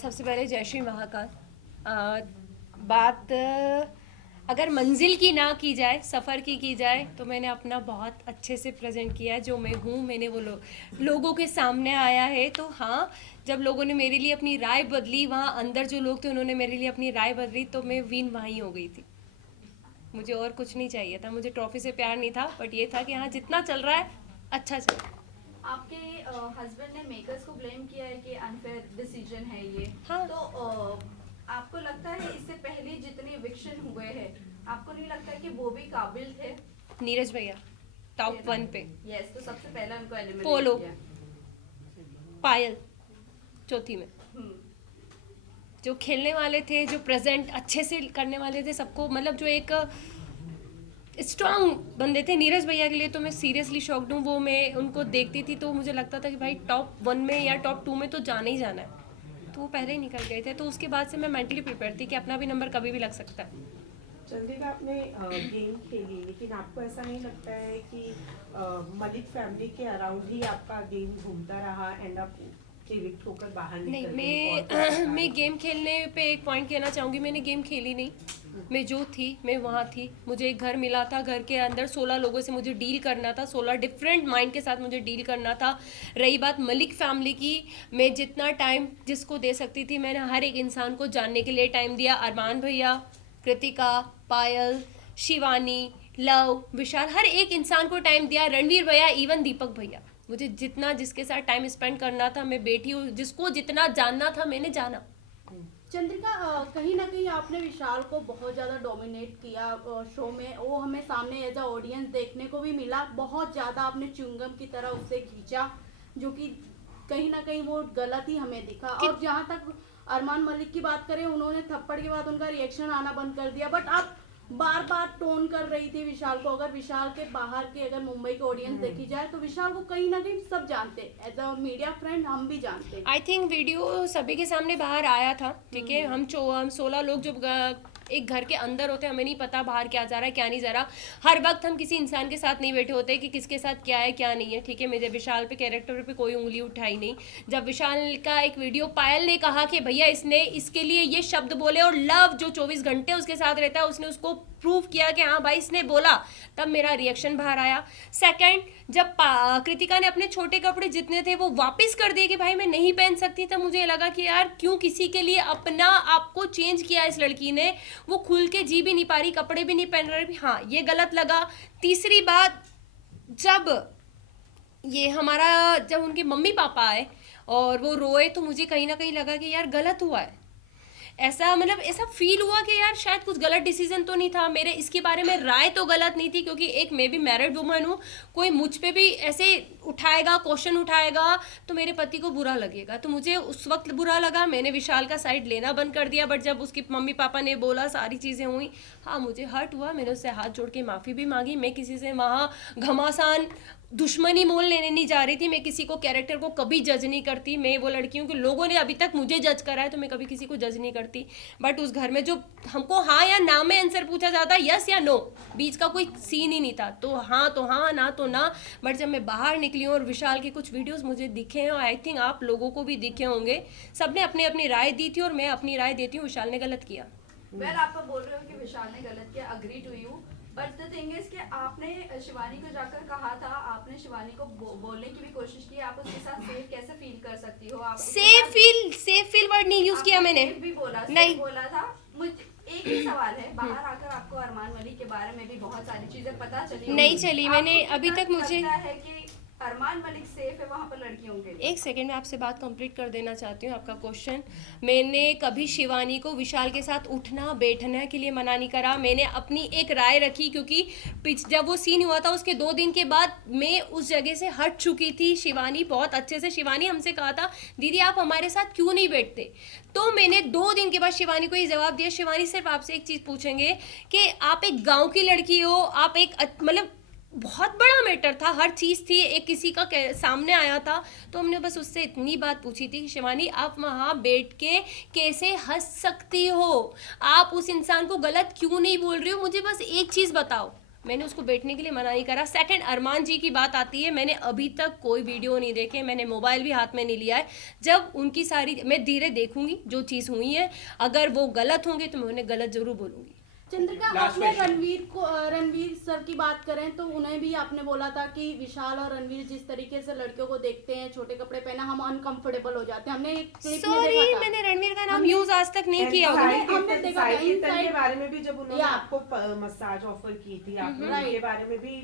सबसे पहले जय श्री महाकाल। बात अगर मंजिल की ना की जाए, सफ़र की जाए, तो मैंने अपना बहुत अच्छे से प्रेजेंट किया है जो मैं हूँ। मैंने वो लोगों के सामने आया है। तो हाँ, जब लोगों ने मेरे लिए अपनी राय बदली, वहाँ अंदर जो लोग थे उन्होंने मेरे लिए अपनी राय बदली, तो मैं विन वहीं हो गई थी। मुझे और कुछ नहीं चाहिए था, मुझे ट्रॉफी से प्यार नहीं था, बट ये था कि हाँ, जितना चल रहा है अच्छा चल रहा है। आपके हस्बैंड ने मेकर्स को ब्लेम किया है कि अनफेयर डिसीजन है ये। हाँ। तो आपको लगता है इससे पहले जितने इविक्शन हुए हैं, आपको नहीं लगता है कि वो भी काबिल थे? नीरज भैया टॉप 1 पे। यस, तो सबसे पहले उनको एलिमिनेट पोलो, किया। पायल चौथी में। हम्म, जो खेलने वाले थे, जो प्रेजेंट अच्छे से करने वाले थे सबको, मतलब जो एक स्ट्रांग बंदे थे, नीरज भैया के लिए तो मैं सीरियसली शॉक्ड हूँ। वो मैं उनको देखती थी तो मुझे लगता था कि भाई टॉप 1 में या टॉप 2 में तो जाना ही जाना है। तो वो पहले ही निकल गए थे, तो उसके बाद से मैं मेंटली प्रिपेयर थी कि अपना भी नंबर कभी भी लग सकता है। चंद्रिका, आपने गेम खेली, लेकिन आपको ऐसा नहीं लगता है कि मलिक फैमिली के अराउंड ही आपका गेम घूमता रहा, एंड आप इविक्ट होकर बाहर नहीं, निकल गई? मैं गेम खेलने पे एक पॉइंट कहना चाहूँगी। मैंने गेम खेली नहीं, मैं जो थी मैं वहाँ थी। मुझे एक घर मिला था, घर के अंदर 16 लोगों से मुझे डील करना था, 16 डिफरेंट माइंड के साथ मुझे डील करना था। रही बात मलिक फैमिली की, मैं जितना टाइम जिसको दे सकती थी मैंने हर एक इंसान को जानने के लिए टाइम दिया। अरमान भैया, कृतिका, पायल, शिवानी, लव, विशाल, हर एक इंसान को टाइम दिया। रणवीर भैया, इवन दीपक भैया, मुझे जितना जिसके साथ टाइम स्पेंड करना था, मैं बैठी हूँ, जिसको जितना जानना था मैंने जाना। चंद्रिका, कहीं ना कहीं आपने विशाल को बहुत ज़्यादा डोमिनेट किया शो में। वो हमें सामने एज अ ऑडियंस देखने को भी मिला। बहुत ज़्यादा आपने च्युइंगम की तरह उससे खींचा, जो कि कहीं ना कहीं वो गलत ही हमें दिखा। और जहाँ तक अरमान मलिक की बात करें, उन्होंने थप्पड़ के बाद उनका रिएक्शन आना बंद कर दिया, बट आप बार बार टोन कर रही थी विशाल को। अगर विशाल के बाहर के, अगर मुंबई के ऑडियंस देखी जाए, तो विशाल को कहीं ना कहीं सब जानते, एज अ मीडिया फ्रेंड हम भी जानते। आई थिंक वीडियो सभी के सामने बाहर आया था, ठीक है। हम 16 लोग जो एक घर के अंदर होते हैं, हमें नहीं पता बाहर क्या जा रहा है क्या नहीं जा रहा। हर वक्त हम किसी इंसान के साथ नहीं बैठे होते कि किसके साथ क्या है क्या नहीं है, ठीक है। मेरे विशाल पे, कैरेक्टर पे कोई उंगली उठाई नहीं। जब विशाल का एक वीडियो पायल ने कहा कि भैया इसने इसके लिए ये शब्द बोले, और लव जो 24 घंटे उसके साथ रहता है उसने उसको प्रूव किया कि हाँ भाई इसने बोला, तब मेरा रिएक्शन बाहर आया। सेकंड, जब कृतिका ने अपने छोटे कपड़े जितने थे वो वापस कर दिए कि भाई मैं नहीं पहन सकती, तब मुझे लगा कि यार क्यों किसी के लिए अपना आपको चेंज किया इस लड़की ने। वो खुल के जी भी नहीं पा रही, कपड़े भी नहीं पहन रही, हाँ ये गलत लगा। तीसरी बात, जब ये हमारा जब उनके मम्मी पापा आए और वो रोए, तो मुझे कहीं ना कहीं लगा कि यार गलत हुआ है। ऐसा मतलब ऐसा फील हुआ कि यार शायद कुछ गलत डिसीजन तो नहीं था मेरे, इसके बारे में राय तो गलत नहीं थी, क्योंकि एक मैं भी मैरिड वुमन हूँ। कोई मुझ पे भी ऐसे उठाएगा, क्वेश्चन उठाएगा, तो मेरे पति को बुरा लगेगा। तो मुझे उस वक्त बुरा लगा, मैंने विशाल का साइड लेना बंद कर दिया। बट जब उसके मम्मी पापा ने बोला, सारी चीज़ें हुई, हाँ मुझे हर्ट हुआ। मैंने उससे हाथ जोड़ के माफ़ी भी मांगी। मैं किसी से वहाँ घमासान दुश्मनी मोल लेने नहीं जा रही थी। मैं किसी को, कैरेक्टर को कभी जज नहीं करती। मैं वो लड़की हूँ कि लोगों ने अभी तक मुझे जज करा है, तो मैं कभी किसी को जज नहीं करती। बट उस घर में जो हमको हाँ या ना में आंसर पूछा जाता, यस या नो, बीच का कोई सीन ही नहीं था। तो हाँ, ना तो ना। बट जब मैं बाहर निकली हूँ और विशाल के कुछ वीडियोस मुझे दिखे हैं, और आई थिंक आप लोगों को भी दिखे होंगे, सबने अपनी अपनी राय दी थी, और मैं अपनी राय देती हूँ विशाल ने गलत किया। वेल, आप तो बोल रहे हो कि विशाल ने गलत किया, agree to you, but the thing is कि आपने शिवानी को जाकर कहा था, आपने शिवानी को बोलने की भी कोशिश की, आप उसके साथ सेफ कैसे फील कर सकती हो? आप सेफ फील वर्ड नहीं यूज किया मैंने। भी बोला, नहीं बोला था। मुझे एक ही सवाल है, बाहर आकर आपको अरमान मलिक के बारे में भी बहुत सारी चीजें पता चली नहीं चली, मैंने आपको अभी कितना तक मुझे लगता है कि अरमान मलिक सेफ है वहां पर लड़कियों के लिए? एक सेकेंड में आपसे बात कंप्लीट कर देना चाहती हूँ। आपका क्वेश्चन, मैंने कभी शिवानी को विशाल के साथ उठना बैठने के लिए मना नहीं करा। मैंने अपनी एक राय रखी, क्योंकि जब वो सीन हुआ था उसके 2 दिन के बाद मैं उस जगह से हट चुकी थी। शिवानी बहुत अच्छे से, शिवानी हमसे कहा था दीदी आप हमारे साथ क्यों नहीं बैठते, तो मैंने 2 दिन के बाद शिवानी को ये जवाब दिया, शिवानी सिर्फ आपसे एक चीज़ पूछेंगे कि आप एक गाँव की लड़की हो, आप एक मतलब बहुत बड़ा मैटर था, हर चीज़ थी, एक किसी का सामने आया था, तो हमने बस उससे इतनी बात पूछी थी कि शिवानी आप वहाँ बैठ के कैसे हंस सकती हो, आप उस इंसान को गलत क्यों नहीं बोल रही हो, मुझे बस एक चीज़ बताओ। मैंने उसको बैठने के लिए मना नहीं करा। सेकंड, अरमान जी की बात आती है, मैंने अभी तक कोई वीडियो नहीं देखे, मैंने मोबाइल भी हाथ में नहीं लिया है। जब उनकी सारी मैं धीरे देखूंगी जो चीज़ हुई है, अगर वो गलत होंगे तो मैं उन्हें गलत जरूर बोलूंगी। चंद्रिका, आपने रणवीर सर की बात करें तो उन्हें भी आपने बोला था कि विशाल और रणवीर जिस तरीके से लड़कियों को देखते हैं, छोटे कपड़े पहना, हम अनकंफर्टेबल हो जाते हैं। हमने एक क्लिप में सॉरी, देखा था। मैंने रणवीर का नाम यूज आज तक नहीं किया होगा। हमने देखा था के inside- बारे में भी जब उन्होंने Yeah. आपको मसाज ऑफर की थी, आपने Right. उनके बारे में भी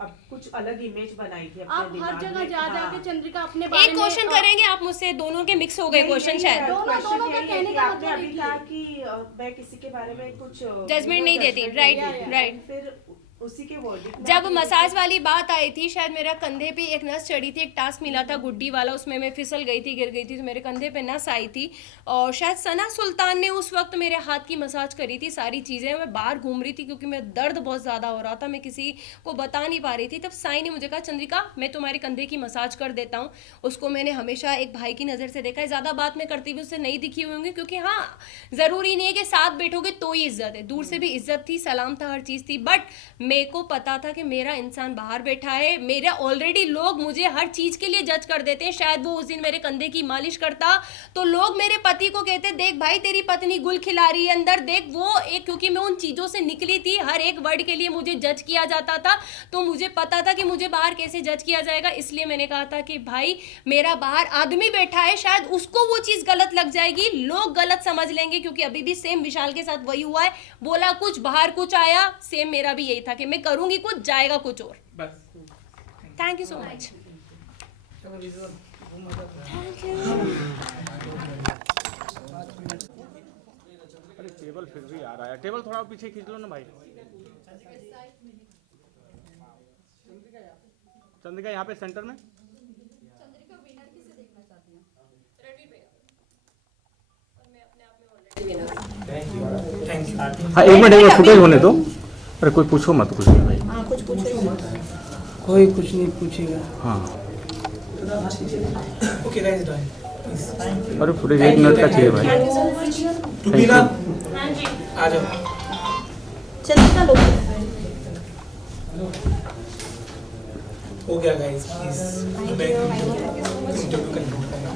अब कुछ अलग इमेज बनाई थी अपने आप हर दिमाग जगह में। जा हाँ। जाके चंद्रिका अपने बारे एक में क्वेश्चन करेंगे आप मुझसे, दोनों के मिक्स हो गए क्वेश्चन शायद। दोनों का कहने का आपने मतलब अभी एक ही कहा है। कि मैं किसी के बारे में कुछ Judgment नहीं देती, right, right. फिर उसी के वर्डिक्ट में जब आपने मसाज वाली बात आई थी, शायद मेरा कंधे पे एक नस चढ़ी थी, एक टास्क मिला था गुड्डी वाला, उसमें मैं फिसल गई थी, गिर गई थी, तो मेरे कंधे पे नस आई थी। और शायद सना सुल्तान ने उस वक्त मेरे हाथ की मसाज करी थी। सारी चीज़ें, मैं बाहर घूम रही थी क्योंकि मेरा दर्द बहुत ज़्यादा हो रहा था, मैं किसी को बता नहीं पा रही थी। तब साई ने मुझे कहा, चंद्रिका मैं तुम्हारे कंधे की मसाज कर देता हूँ। उसको मैंने हमेशा एक भाई की नज़र से देखा है, ज़्यादा बात मैं करती हुई उससे नहीं दिखी होंगी, क्योंकि हाँ, ज़रूरी नहीं है कि साथ बैठोगे तो ही इज्जत है, दूर से भी इज्जत थी, सलाम था, हर चीज़ थी। बट मेरे को पता था कि मेरा इंसान बाहर बैठा है, मेरा ऑलरेडी लोग मुझे हर चीज़ के लिए जज कर देते हैं। शायद वो उस दिन मेरे कंधे की मालिश करता तो लोग मेरे पति को कहते, देख भाई तेरी पत्नी गुल खिला रही है अंदर, देख वो एक, क्योंकि मैं उन चीज़ों से निकली थी, हर एक वर्ड के लिए मुझे जज किया जाता था, तो मुझे पता था कि मुझे बाहर कैसे जज किया जाएगा। इसलिए मैंने कहा था कि भाई मेरा बाहर आदमी बैठा है, शायद उसको वो चीज़ गलत लग जाएगी, लोग गलत समझ लेंगे, क्योंकि अभी भी सेम विशाल के साथ वही हुआ है, बोला कुछ बाहर कुछ आया, सेम मेरा भी यही था कि मैं करूंगी कुछ, जाएगा कुछ और। बस। Thank you so much. अरे टेबल फिर भी आ रहा है, टेबल थोड़ा पीछे खींच लो ना भाई। चंद्रिका यहाँ पे सेंटर में। हाँ एक मिनट फुटेज होने दो। अरे कोई पूछो मत कुछ। कोई कुछ नहीं पूछेगा। हाँ ओके गाइस डन। अरे फुटेज 1 मिनट का चाहिए भाई। रुबीना आ जाओ। चंद्रिका लोग हो गया गाइस प्लीज इंटरव्यू कंक्लूड करें।